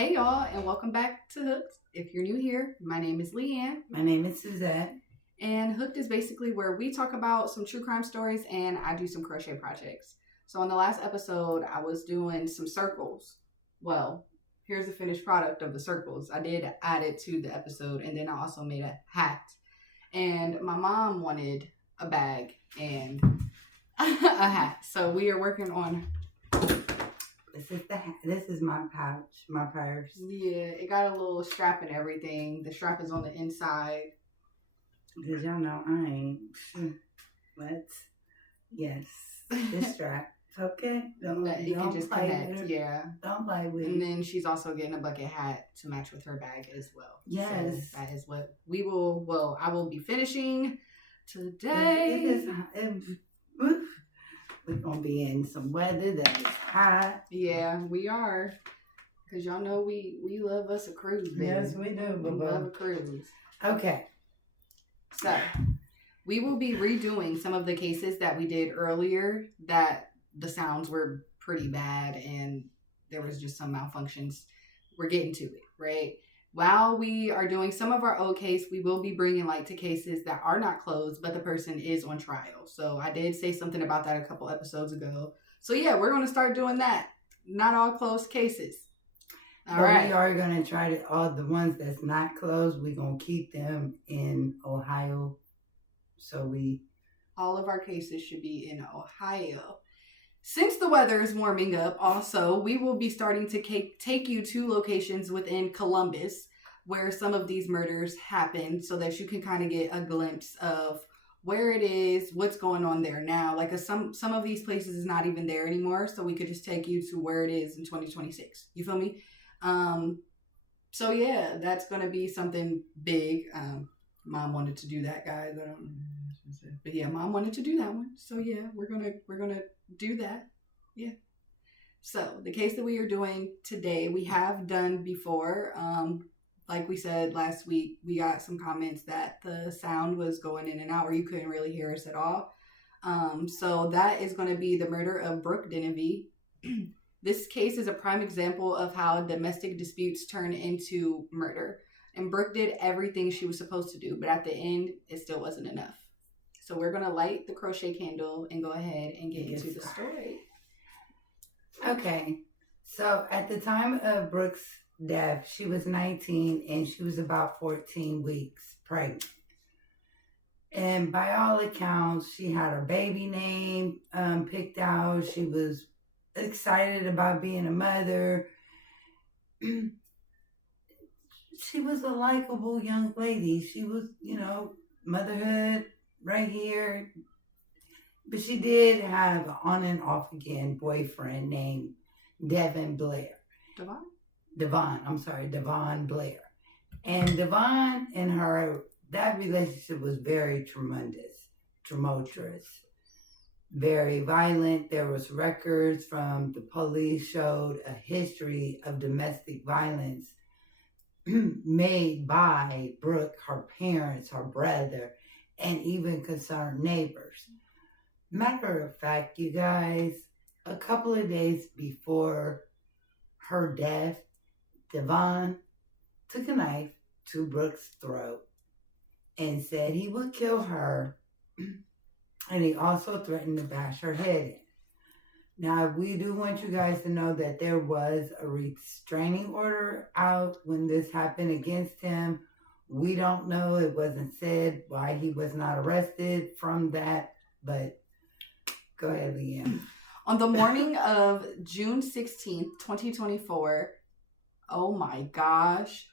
Hey y'all, and welcome back to Hooked. If you're new here, my name is Leanne. My name is Suzette. And Hooked is basically where we talk about some true crime stories and I do some crochet projects. So on the last episode, I was doing some circles. Well, here's the finished product of the circles. I did add it to the episode, and then I also made a hat. And my mom wanted a bag and a hat. So we are working on... This is my pouch, my purse. Yeah, it got a little strap and everything. The strap is on the inside. Because y'all know I ain't. What? Yes. This strap. Okay. You can just connect. Yeah. Don't play with it. And then she's also getting a bucket hat to match with her bag as well. Yes. So that is what I will be finishing today. We're going to be in some weather that is hot. Yeah, we are. Because y'all know we love us a cruise, baby. Yes, we do. We love a cruise. Okay. So, we will be redoing some of the cases that we did earlier that the sounds were pretty bad and there was just some malfunctions. We're getting to it, right? While we are doing some of our old case, we will be bringing light to cases that are not closed, but the person is on trial. So I did say something about that a couple episodes ago. So yeah, we're going to start doing that. Not all closed cases. All right. We are going to try to, all the ones that's not closed, we're going to keep them in Ohio. All of our cases should be in Ohio. Since the weather is warming up, also, we will be starting to take you to locations within Columbus where some of these murders happen so that you can kind of get a glimpse of where it is, what's going on there now. Like some of these places is not even there anymore, so we could just take you to where it is in 2026. You feel me? So yeah, that's going to be something big. Mom wanted to do that, guys. But yeah, Mom wanted to do that one. So yeah, we're gonna do that. Yeah. So the case that we are doing today, we have done before. Like we said last week, we got some comments that the sound was going in and out, or you couldn't really hear us at all. So that is going to be the murder of Brooke Devinney. This case is a prime example of how domestic disputes turn into murder. And Brooke did everything she was supposed to do, but at the end, it still wasn't enough. So we're going to light the crochet candle and go ahead and get into the story. Okay. So at the time of Brooke's death, she was 19 and she was about 14 weeks pregnant. And by all accounts, she had her baby name picked out. She was excited about being a mother. She was a likable young lady. She was, motherhood right here. But she did have an on and off again boyfriend named Devon Blair. Devon Blair. And Devon and her, that relationship was very tumultuous, very violent. There was records from the police showed a history of domestic violence made by Brooke, her parents, her brother, and even concerned neighbors. Matter of fact, you guys, a couple of days before her death, Devon took a knife to Brooke's throat and said he would kill her, and he also threatened to bash her head in. Now, we do want you guys to know that there was a restraining order out when this happened against him. We don't know. It wasn't said why he was not arrested from that, but go ahead, Leanne. On the morning of June 16th, 2024, oh my gosh,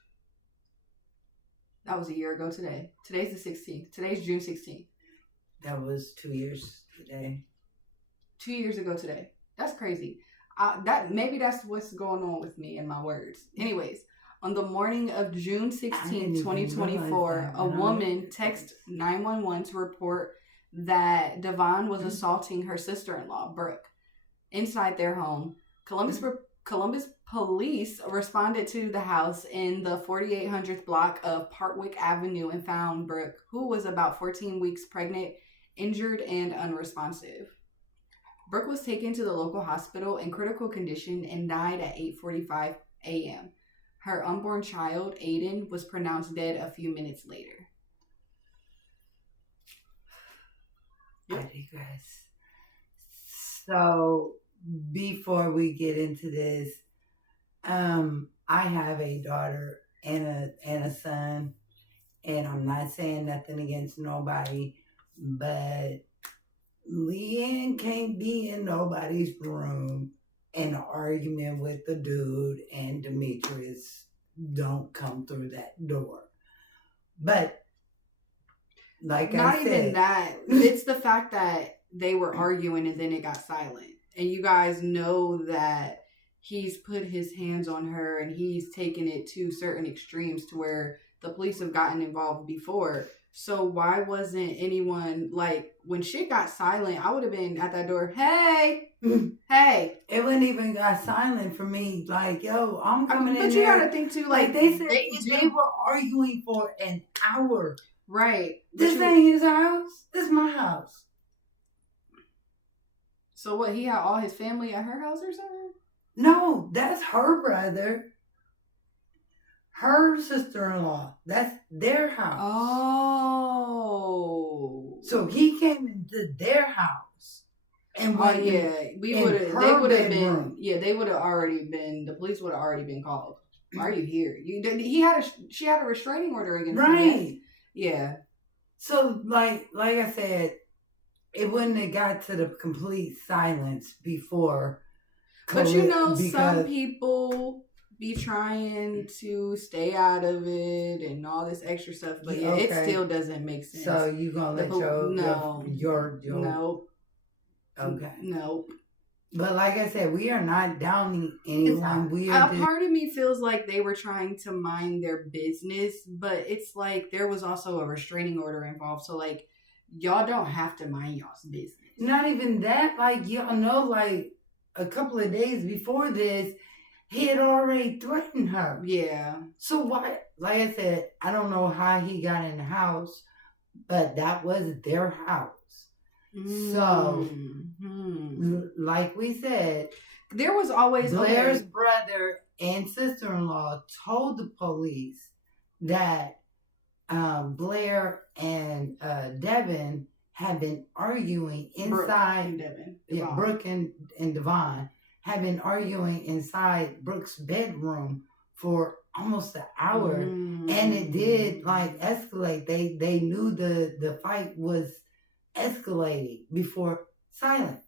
that was a year ago today. Today's the 16th. Today's June 16th. That was 2 years today. 2 years ago today. That's crazy. Maybe that's what's going on with me and my words. Anyways, on the morning of June 16th, 2024, a woman texted 911 to report that Devon was assaulting her sister-in-law, Brooke, inside their home. Columbus police responded to the house in the 4800th block of Partwick Avenue and found Brooke, who was about 14 weeks pregnant, injured, and unresponsive. Brooke was taken to the local hospital in critical condition and died at 8:45 a.m. Her unborn child, Aiden, was pronounced dead a few minutes later. I digress. So, before we get into this, I have a daughter and a son, and I'm not saying nothing against nobody, but Leanne can't be in nobody's room in an argument with the dude, and Demetrius don't come through that door. But like Not I said, even that. It's the fact that they were arguing and then it got silent. And you guys know that he's put his hands on her and he's taken it to certain extremes to where the police have gotten involved before. So why wasn't anyone, like, when shit got silent, I would have been at that door, hey, hey. It wouldn't even got silent for me. Like, yo, I'm coming in But you gotta think too, like they said they were arguing for an hour. Right. This ain't his house. This is my house. So what, he had all his family at her house or something? No, that's her brother. Her sister-in-law. That's their house. Oh. So he came into their house. And oh yeah, they would have been. Yeah, they would have already been. The police would have already been called. Why are you here? She had a restraining order against him. Right. Yeah. So like I said, it wouldn't have got to the complete silence before. But some people be trying to stay out of it and all this extra stuff, but yeah, it still doesn't make sense. So you gonna let your nope. Okay. Nope. But like I said, we are not downing anyone. Part of me feels like they were trying to mind their business, but it's like there was also a restraining order involved. So like, y'all don't have to mind y'all's business. Not even that. Like, y'all know, like a couple of days before this, he had already threatened her. Yeah. So why? Like I said, I don't know how he got in the house, but that was their house. So, like we said, there was always Blair's brother and sister-in-law told the police that Blair and Devin had been arguing inside. Brooke and Devon had been arguing inside Brooke's bedroom for almost an hour, and it did like escalate. They knew the fight was escalating before silence.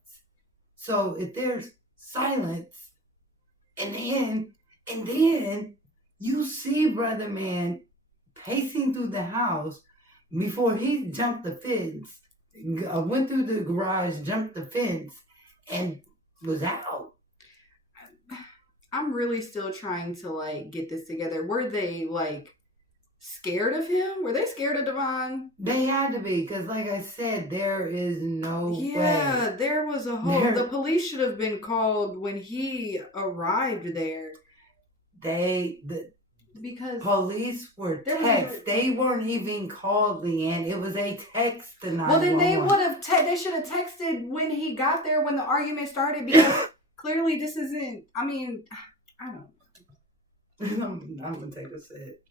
So if there's silence, and then you see Brother Man pacing through the house before he jumped the fence, went through the garage, jumped the fence, and was out. I'm really still trying to like get this together. Were they like scared of him? Were they scared of Devon? They had to be, because like I said, there is no way. Yeah, there was a whole... The police should have been called when he arrived there. Because police were text. They weren't even called, Leanne. It was a text to 911. Well, then they would have... they should have texted when he got there, when the argument started, because clearly this isn't... I mean, I don't know. I'm going to take a sip.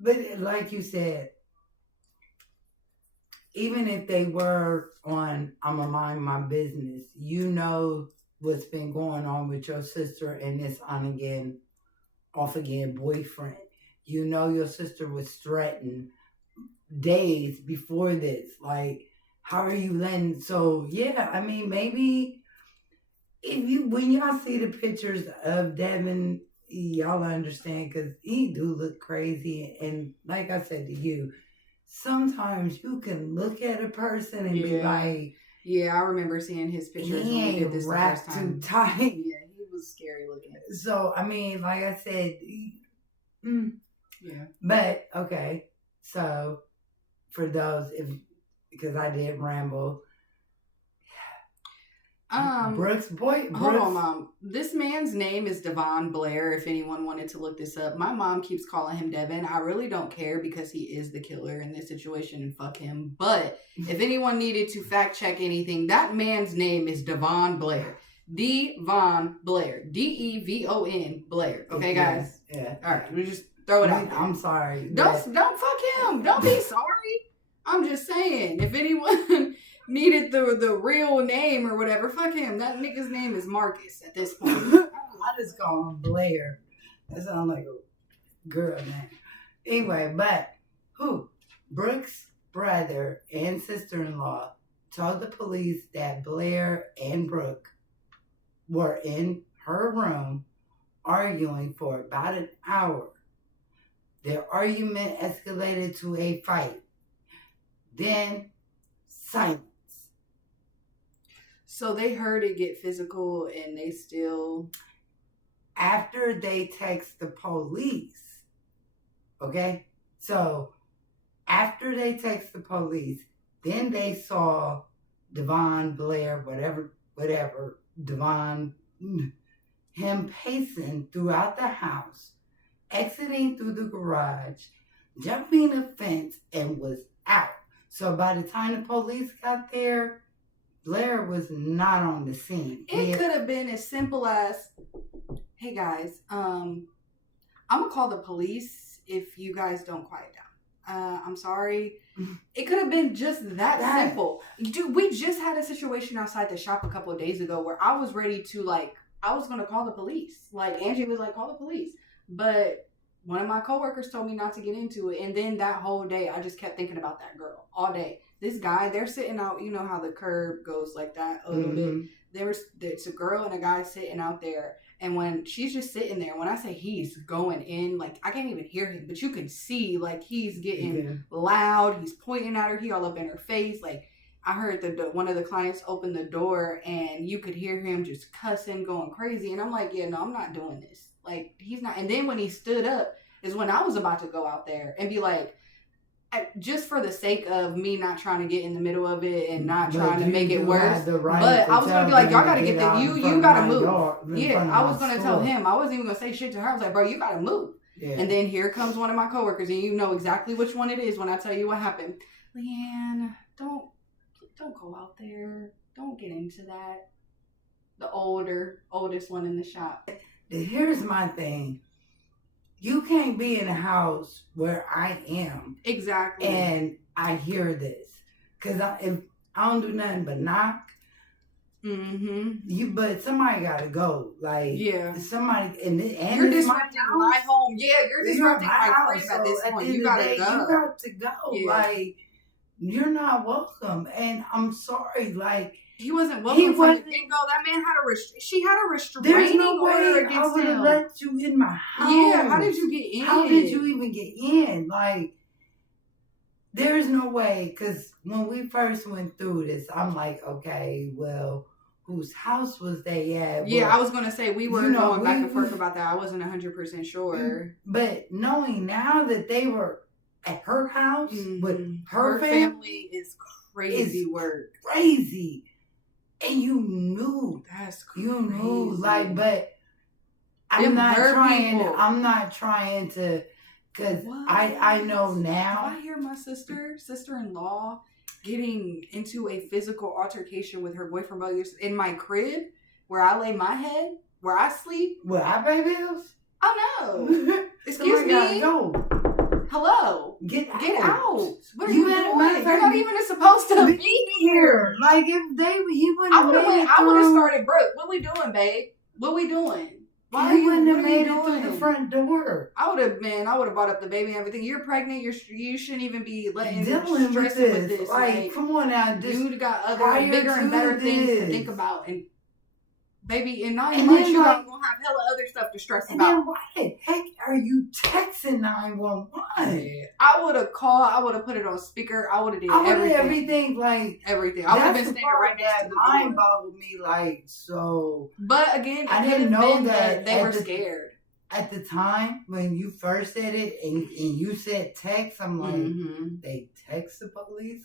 But like you said, even if they were on I'm going to mind my business, you know what's been going on with your sister and this on-again, off-again boyfriend. You know your sister was threatened days before this. Like, how are you letting... So, yeah, I mean, maybe when y'all see the pictures of Devin... Y'all understand, because he do look crazy. And like I said to you, sometimes you can look at a person and be like... Yeah, I remember seeing his pictures when we did this the first time. Too tight. Yeah, he was scary looking. So, I mean, like I said... Yeah. But, okay. So, for those, because I did ramble... Brooke's boy. Hold on, Mom. This man's name is Devon Blair. If anyone wanted to look this up, my mom keeps calling him Devin. I really don't care because he is the killer in this situation, and fuck him. But if anyone needed to fact check anything, that man's name is Devon Blair. Devon Blair. Devon Blair. Okay, guys? Yeah. All right, we just throw it out there. I'm sorry. Don't fuck him. Don't be sorry. I'm just saying, if anyone needed the real name or whatever, fuck him. That nigga's name is Marcus at this point. I just call him Blair. That sounds like a girl name. Anyway, but Brooke's brother and sister-in-law told the police that Blair and Brooke were in her room arguing for about an hour. Their argument escalated to a fight. Then silence. So they heard it get physical and they still... After they text the police, okay? So after they text the police, then they saw Devon Blair, whatever, Devon, him pacing throughout the house, exiting through the garage, jumping the fence, and was out. So by the time the police got there, Blair was not on the scene. It could have been as simple as, hey guys, I'm gonna call the police if you guys don't quiet down. I'm sorry. It could have been just that simple. Dude, we just had a situation outside the shop a couple of days ago where I was ready to I was gonna call the police. Like Angie was like, call the police. But one of my coworkers told me not to get into it. And then that whole day, I just kept thinking about that girl all day. This guy, they're sitting out, you know how the curb goes like that a little bit. It's a girl and a guy sitting out there. And when she's just sitting there, when I say he's going in, I can't even hear him, but you can see, he's getting loud. He's pointing at her. He all up in her face. I heard one of the clients open the door and you could hear him just cussing, going crazy. And I'm like, yeah, no, I'm not doing this. He's not. And then when he stood up is when I was about to go out there and be like, just for the sake of me not trying to get in the middle of it and not trying to make it worse. But I was going to be like, y'all got to get that. You got to move. Yeah, I was going to tell him. I wasn't even going to say shit to her. I was like, bro, you got to move. Yeah. And then here comes one of my coworkers, and you know exactly which one it is when I tell you what happened. Leanne, don't go out there. Don't get into that. The oldest one in the shop. Here's my thing. You can't be in a house where I am. Exactly. And I hear this. Because if I don't do nothing but knock. But somebody got to go. Somebody. And you're disrupting my home. Yeah, you're disrupting my crib at this point. You got to go. You got to go. Yeah. You're not welcome. And I'm sorry. He wasn't welcome from the get-go. That man had she had a restraining order against him. I would have let you in my house. Yeah, how did you get in? How did you even get in? There's no way. Because when we first went through this, I'm like, okay, well, whose house was they at? Yeah, I was going to say, we were going back and forth about that. I wasn't 100% sure. But knowing now that they were at her house with her family is crazy work. Crazy. And you knew. That's crazy. You knew. But I'm not trying to, because I know now. Did I hear my sister-in-law getting into a physical altercation with her boyfriend in my crib where I lay my head, where I sleep? Will I pay bills? Oh no. Excuse me. Go. Hello. Get out. What are you doing? You're not even supposed to be here. If he wouldn't have made it I would have started, Brooke. What we doing, babe? What we doing? Why wouldn't have made it through the front door? I would have brought up the baby and everything. You're pregnant. You shouldn't even be dealing with this. Come on now. You got other bigger and better things to think about. And baby, in 9 months, you're going to have hella other stuff to stress about. And then why the heck are you texting 911? I would have called. I would have put it on speaker. I would have did everything. Everything. I would have been standing right next to the door. Mind boggled me so. But again, I didn't know that they were scared. At the time, when you first said it and you said text, I'm like, they text the police?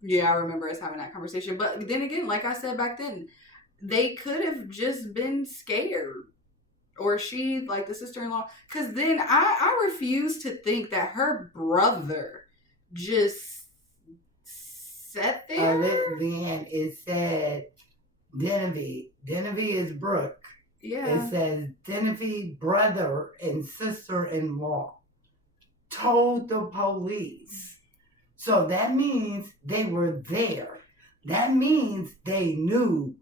Yeah, I remember us having that conversation. But then again, like I said back then, they could have just been scared. Or she, the sister-in-law. Because then I refuse to think that her brother just sat there. Leanne, it said Devinney. Devinney is Brooke. Yeah. It says Devinney brother and sister-in-law told the police. So that means they were there. That means they knew,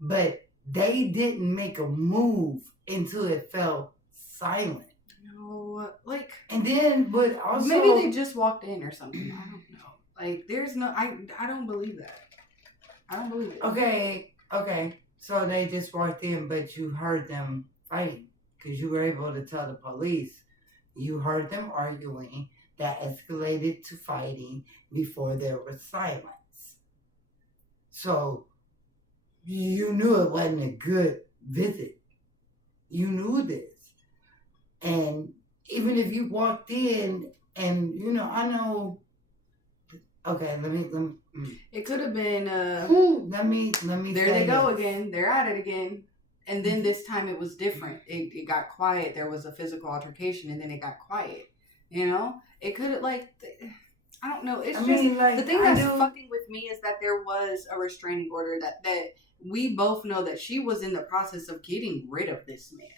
but they didn't make a move until it fell silent. No, like. And then, but also maybe they just walked in or something. I don't know. Like, there's no. I don't believe that. I don't believe it. Okay. So they just walked in, but you heard them fighting because you were able to tell the police. You heard them arguing. That escalated to fighting before there was silence. So you knew it wasn't a good visit. You knew this. And even if you walked in and, I know, okay, let me. It could have been, let me. There they go again. They're at it again. And then this time it was different. It got quiet. There was a physical altercation and then it got quiet. It could have, I don't know. It's the thing that's fucking with me is that there was a restraining order that we both know that she was in the process of getting rid of this man.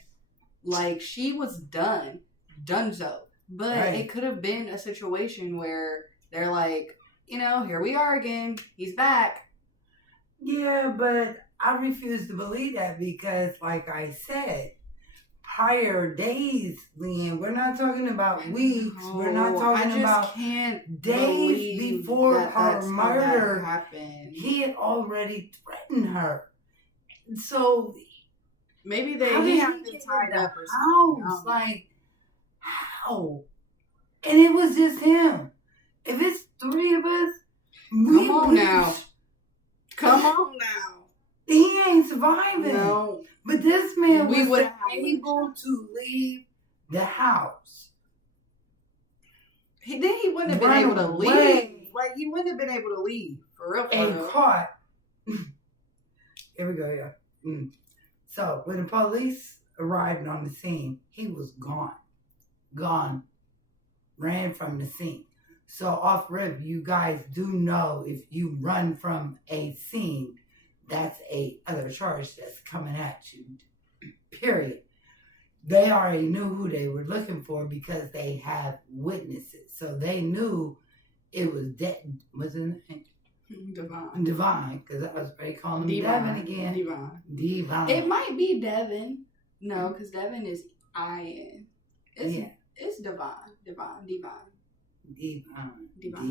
Like, she was donezo. But right. It could have been a situation where they're like, here we are again. He's back. Yeah, but I refuse to believe that because, like I said, prior days, Leanne, we're not talking about weeks. We're not talking about days before her murder happened. He had already threatened her. So maybe he had them tied up or something. Like, how? And it was just him. If it's three of us, come on now. He ain't surviving. No. But this man was able to leave the house. He wouldn't have been able to leave. Like, he wouldn't have been able to leave. For real. And caught. Here we go, yeah. So, when the police arrived on the scene, he was gone. Gone. Ran from the scene. So, off rip, you guys do know if you run from a scene, that's a other charge that's coming at you. Period. They already knew who they were looking for because they have witnesses. So they knew it was wasn't it? Devon, because I was ready calling him Devin again. Devon. It might be Devin. No, because Devin is I-N. It's Devon. Devon. D-E-V-O-N.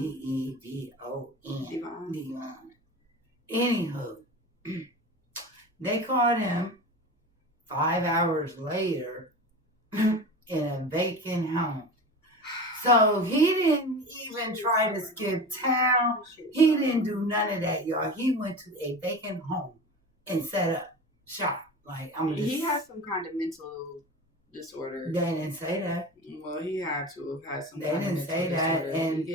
Devon. Anywho, they caught him 5 hours later in a vacant home. So he didn't even try to skip town. He didn't do none of that, y'all. He went to a vacant home and set up shop. Like, he has some kind of mental disorder. They didn't say that. Well, he had to have had some kind of mental disorder. They didn't say that. And,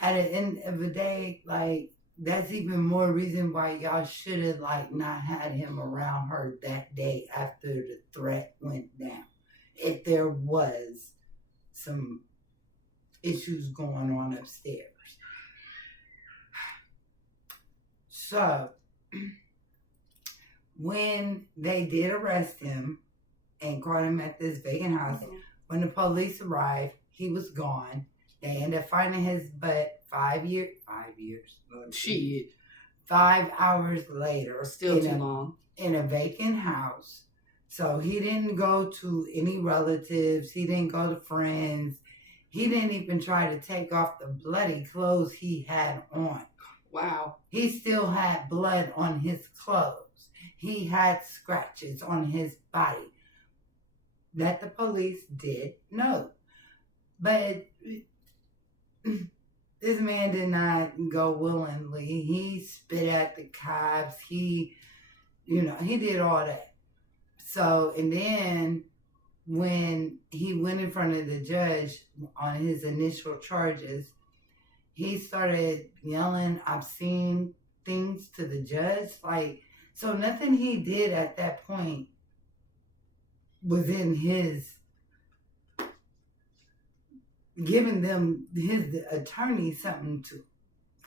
at the end of the day, like, that's even more reason why y'all should have, not had him around her that day after the threat went down. If there was some issues going on upstairs. So, when they did arrest him and caught him at this vacant house, when the police arrived, he was gone. They ended up finding his butt 5 years. Shit. 5 hours later. Still too long. In a vacant house. So he didn't go to any relatives. He didn't go to friends. He didn't even try to take off the bloody clothes he had on. Wow. He still had blood on his clothes. He had scratches on his body that the police did know. But this man did not go willingly. He spit at the cops. He did all that. So, and then when he went in front of the judge on his initial charges, he started yelling obscene things to the judge. So nothing he did at that point was in his giving them his attorney something to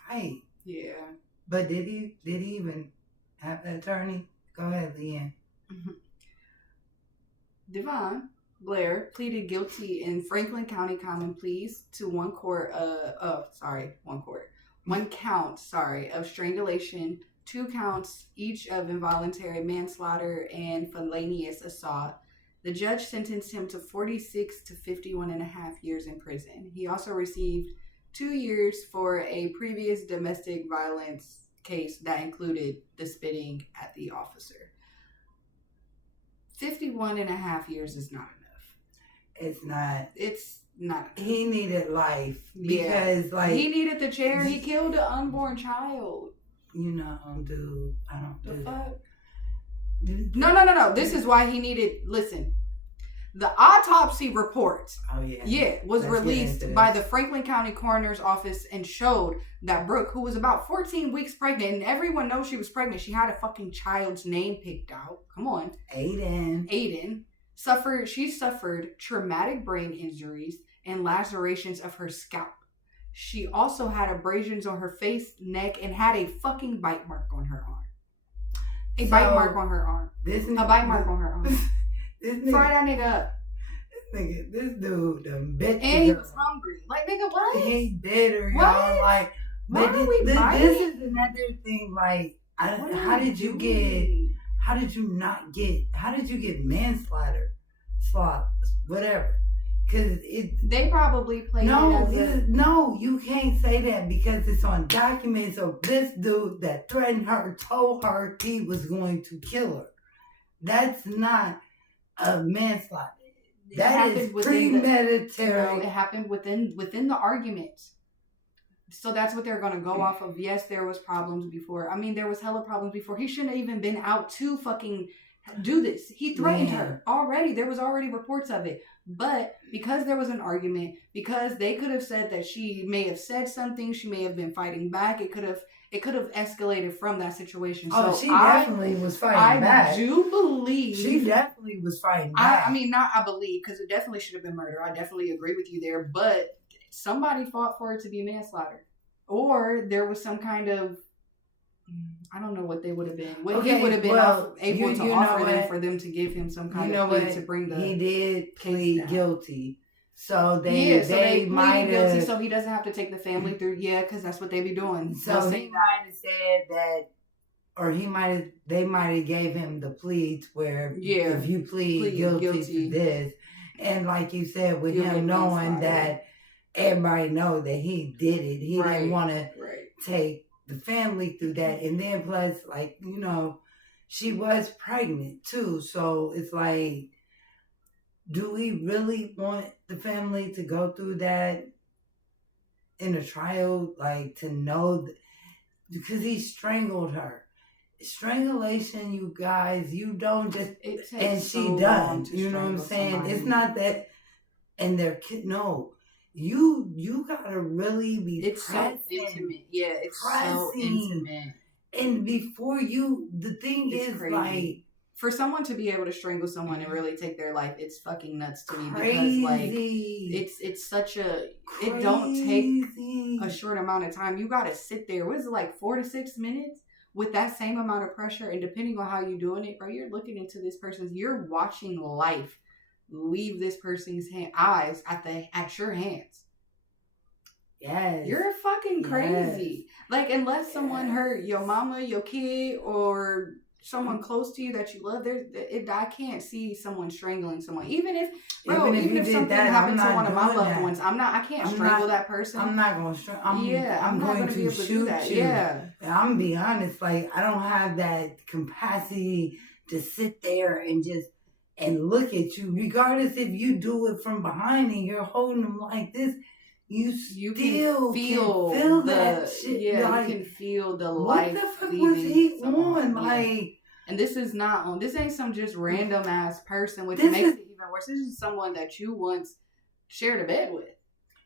fight. Yeah. But did he even have an attorney? Go ahead, Leanne. Devon Blair pleaded guilty in Franklin County Common Pleas to one count of strangulation, 2 counts each of involuntary manslaughter and felonious assault. The judge sentenced him to 46 to 51 and a half years in prison. He also received 2 years for a previous domestic violence case that included the spitting at the officer. 51 and a half years is not enough. It's not. It's not enough. He needed life because, like, he needed the chair. He killed an unborn child. You know, dude, I don't do that. No. This is why he needed. Listen, the autopsy report. Oh yeah. Was released by the Franklin County Coroner's Office and showed that Brooke, who was about 14 weeks pregnant, and everyone knows she was pregnant. She had a fucking child's name picked out. Come on, Aiden suffered traumatic brain injuries and lacerations of her scalp. She also had abrasions on her face, neck, and had a fucking bite mark on her arm. A bite mark on her arm. Fry that nigga up. This dude done bit. And he was hungry. Like, nigga, what? He bitter, y'all. Like, why are we biting? This is another thing. Like, how did you get manslaughter? Whatever. Because they probably played No, you can't say that because it's on documents of this dude that threatened her, told her he was going to kill her. That's not a manslaughter. That is premeditated. It happened within the argument. So that's what they're going to go off of. Yes, there was problems before. I mean, there was hella problems before. He shouldn't have even been out to fucking do this. He threatened her already. There was already reports of it. But because there was an argument, because they could have said that she may have said something, she may have been fighting back. It could have escalated from that situation. Oh, so she definitely was fighting back. I do believe she definitely was fighting back. I mean, not I believe, because it definitely should have been murder. I definitely agree with you there. But somebody fought for it to be manslaughter, or there was some kind of, I don't know what they would have been. What he would have been able to offer them for them to give him some kind of plea to bring the. He did plead guilty, so they might have guilty, so he doesn't have to take the family through. Yeah, because that's what they be doing. So he might have said that, or they might have gave him the plea where if you plead guilty to this, and like you said, with him knowing that everybody know that he did it, he didn't want to take the family through that. And then plus, like, you know, she was pregnant too, so it's like, do we really want the family to go through that in a trial, like, to know because he strangled her. Strangulation, you guys, you don't just and she done, you know what I'm saying? Somebody. It's not that, and their kid, no. You gotta really be. It's so intimate. Yeah, it's so intimate. And before the thing is crazy. Like, for someone to be able to strangle someone and really take their life, it's fucking nuts to me because like it's such a crazy. It don't take a short amount of time. You gotta sit there. What is it, like 4 to 6 minutes with that same amount of pressure, and depending on how you're doing it, bro, you're looking into this person's. You're watching life leave this person's eyes at your hands. Yes. You're fucking crazy. Yes. Like, unless someone hurt your mama, your kid, or someone close to you that you love, I can't see someone strangling someone. Even if something happened to one of my loved ones, I can't strangle that person. I'm not going to strangle. I'm going to be able to shoot you. Yeah. I'm going to be honest. Like, I don't have that capacity to sit there and look at you, regardless if you do it from behind and you're holding them like this, you still can feel that shit. Yeah, like, you can feel the life. What the fuck was he on? Yeah. Like, and this is not on. This ain't some just random ass person, which makes it even worse. This is someone that you once shared a bed with.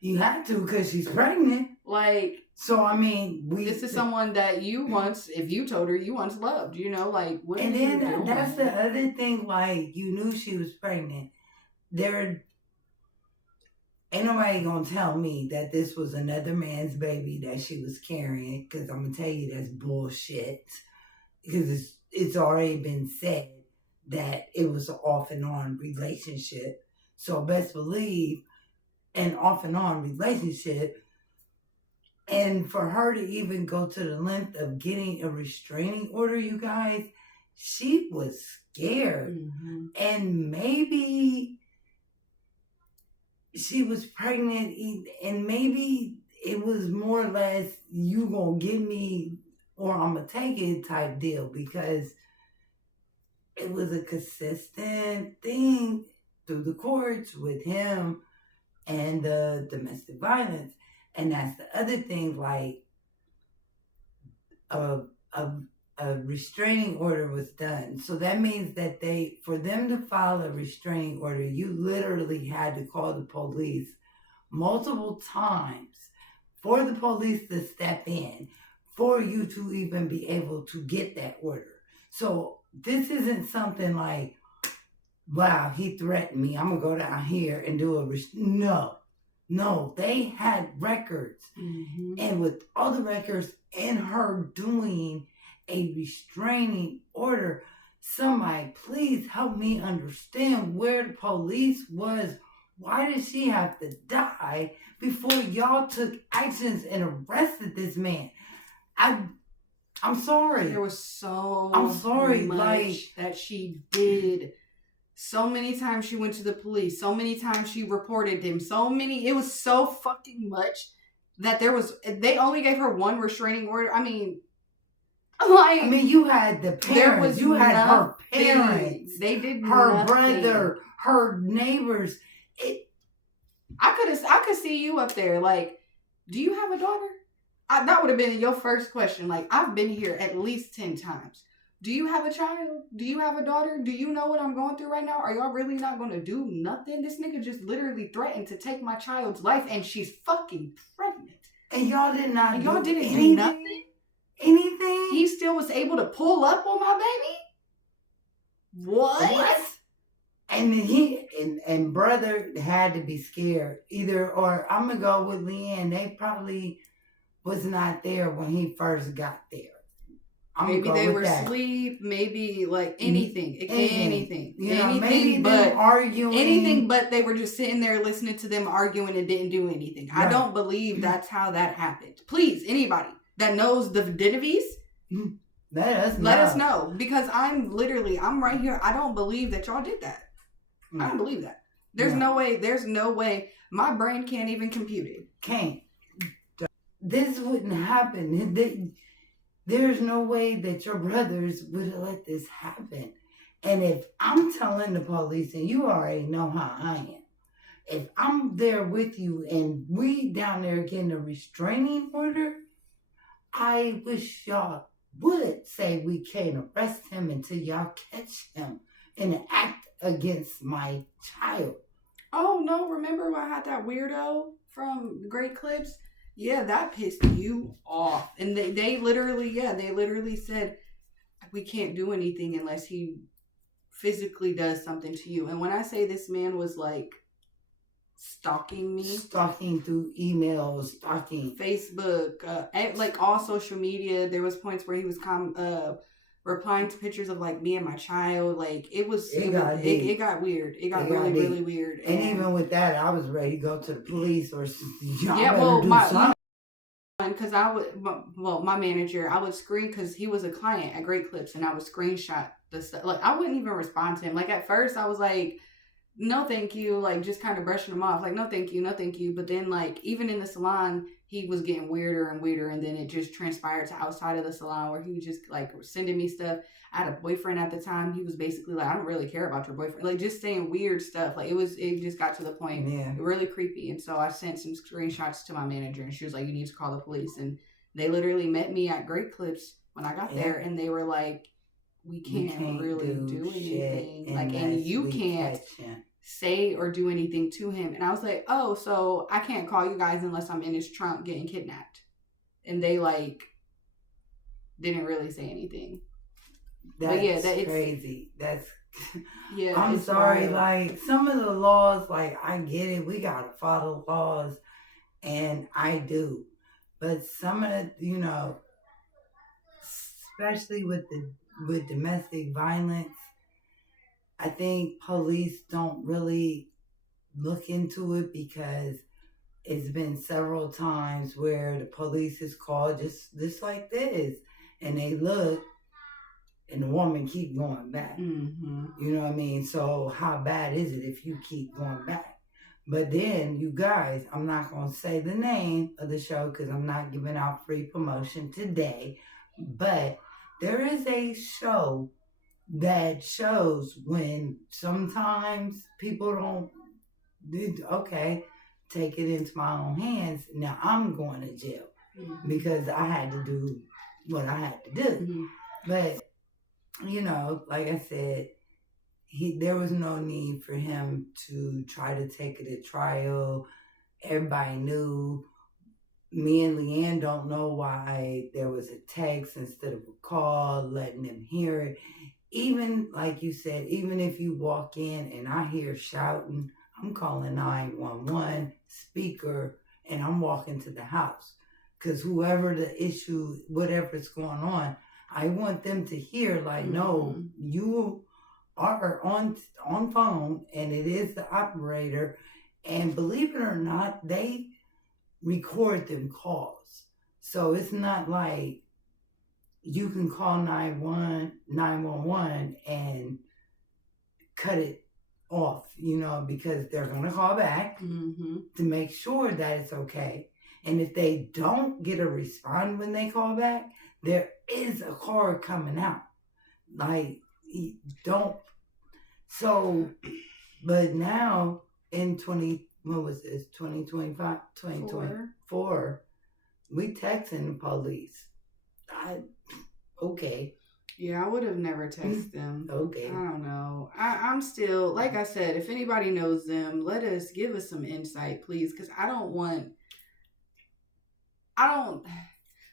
You have to because she's pregnant. Like, so I mean, this is someone that you once, if you told her you once loved, you know, like, what? And then that's the other thing. Like, you knew she was pregnant. Ain't nobody gonna tell me that this was another man's baby that she was carrying, because I'm gonna tell you that's bullshit. because it's already been said that it was an off and on relationship. So best believe an off and on relationship. And for her to even go to the length of getting a restraining order, you guys, she was scared. Mm-hmm. And maybe she was pregnant, and maybe it was more or less, you gonna give me or I'm gonna take it type deal, because it was a consistent thing through the courts with him and the domestic violence. And that's the other thing, like a, a restraining order was done. So that means that for them to file a restraining order, you literally had to call the police multiple times for the police to step in for you to even be able to get that order. So this isn't something like, wow, he threatened me, I'm going to go down here and do No, they had records. Mm-hmm. And with all the records and her doing a restraining order, somebody please help me understand where the police was. Why did she have to die before y'all took actions and arrested this man? I'm sorry. There was so much that she did. So many times she went to the police. So many times she reported him. It was so fucking much that they only gave her one restraining order. I mean, you had the parents. You had her parents. They did her brother, her neighbors. I could see you up there. Like, do you have a daughter? That would have been your first question. Like, I've been here at least 10 times. Do you have a child? Do you have a daughter? Do you know what I'm going through right now? Are y'all really not going to do nothing? This nigga just literally threatened to take my child's life, and she's fucking pregnant. And y'all did not. Y'all didn't do nothing. Anything? He still was able to pull up on my baby. What? And he and brother had to be scared or I'm gonna go with Leanne. They probably was not there when he first got there. Maybe they were asleep. Maybe like anything. Anything. You know, maybe but arguing. Anything but they were just sitting there listening to them arguing and didn't do anything. Right. I don't believe that's how that happened. Please, anybody that knows the Devineys, let us know. Because I'm right here. I don't believe that y'all did that. I don't believe that. There's no way. My brain can't even compute it. Can't. This wouldn't happen. There's no way that your brothers would have let this happen. And if I'm telling the police, and you already know how I am, if I'm there with you and we down there getting a restraining order, I wish y'all would say we can't arrest him until y'all catch him in an act against my child. Oh, no, remember when I had that weirdo from Great Clips? Yeah, that pissed you off. And they literally said, we can't do anything unless he physically does something to you. And when I say this man was like stalking me. Stalking through emails, stalking. Facebook, like all social media. There was points where he was replying to pictures of like me and my child. Like it got weird. It got really weird. And even with that, I was ready to go to the police or because my manager, I would screen because he was a client at Great Clips, and I would screenshot the stuff. Like I wouldn't even respond to him. Like at first, I was like, no, thank you. Like just kind of brushing him off. Like no, thank you. But then like even in the salon, he was getting weirder and weirder, and then it just transpired to outside of the salon where he was just like sending me stuff. I had a boyfriend at the time. He was basically like, I don't really care about your boyfriend. Like just saying weird stuff. Like it just got to the point really creepy. And so I sent some screenshots to my manager, and she was like, you need to call the police. And they literally met me at Great Clips when I got there, and they were like, we can't really do anything. Like, and you can't say or do anything to him. And I was like, oh, so I can't call you guys unless I'm in his trunk getting kidnapped. And they like didn't really say anything. That's crazy. That's I'm sorry. Wild. Like some of the laws, like I get it. We gotta follow laws, and I do. But some of the, especially with domestic violence. I think police don't really look into it because it's been several times where the police is called just like this, and they look, and the woman keep going back. Mm-hmm. You know what I mean? So how bad is it if you keep going back? But then, you guys, I'm not going to say the name of the show because I'm not giving out free promotion today. But there is a show that shows when sometimes people don't, okay, take it into my own hands. Now I'm going to jail because I had to do what I had to do. Mm-hmm. But, you know, like I said, there was no need for him to try to take it to trial. Everybody knew. Me and Leanne don't know why there was a text instead of a call, letting them hear it. Even, like you said, even if you walk in and I hear shouting, I'm calling 911 speaker and I'm walking to the house. Because whoever the issue, whatever's going on, I want them to hear, like, no, you are on phone and it is the operator. And believe it or not, they record them calls. So it's not like you can call 911 and cut it off, you know, because they're going to call back to make sure that it's okay. And if they don't get a response when they call back, there is a card coming out. Like, don't. So, but now in 2025, 2024, we texting the police. Okay. Yeah, I would have never texted them. Okay. I don't know. I'm still, like I said, if anybody knows them, give us some insight, please. Because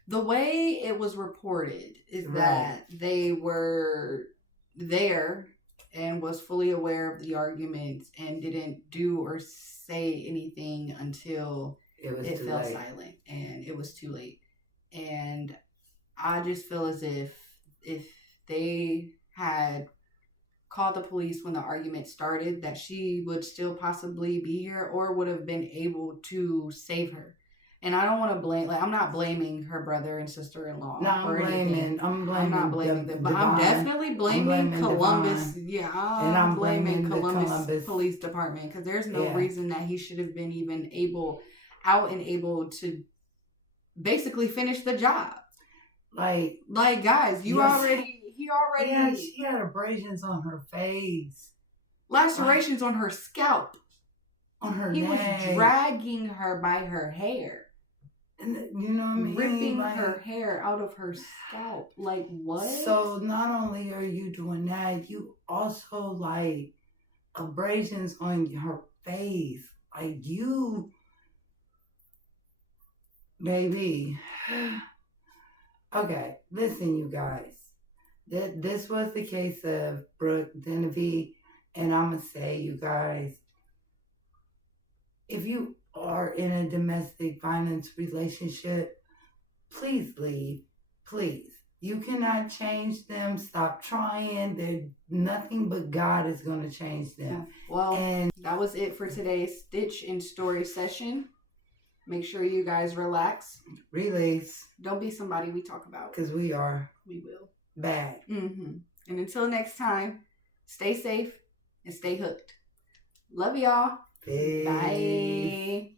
the way it was reported is that they were there and was fully aware of the arguments and didn't do or say anything until it fell silent and it was too late. And I just feel as if they had called the police when the argument started, that she would still possibly be here or would have been able to save her. And I don't want to blame, I'm not blaming her brother and sister-in-law. No, I'm not blaming them, but I'm definitely blaming Columbus. Divine. Yeah, I'm blaming Columbus Police Department because there's no reason that he should have been even able to basically finish the job. Like guys, he already. Yeah, she had abrasions on her face, lacerations on her scalp, on her neck. He was dragging her by her hair. And you know what I mean? Ripping her hair out of her scalp. Like, what? So not only are you doing that, you also, like, abrasions on her face. Like, you, baby. Okay, listen, you guys. This was the case of Brooke Devinney. And I'm going to say, you guys, if you are in a domestic violence relationship, please leave. Please. You cannot change them. Stop trying. They're nothing but God is going to change them. Well, and that was it for today's Stitch and Story session. Make sure you guys relax. Release. Don't be somebody we talk about. Because we are. We will. Bad. And until next time, stay safe and stay hooked. Love y'all. Peace. Bye.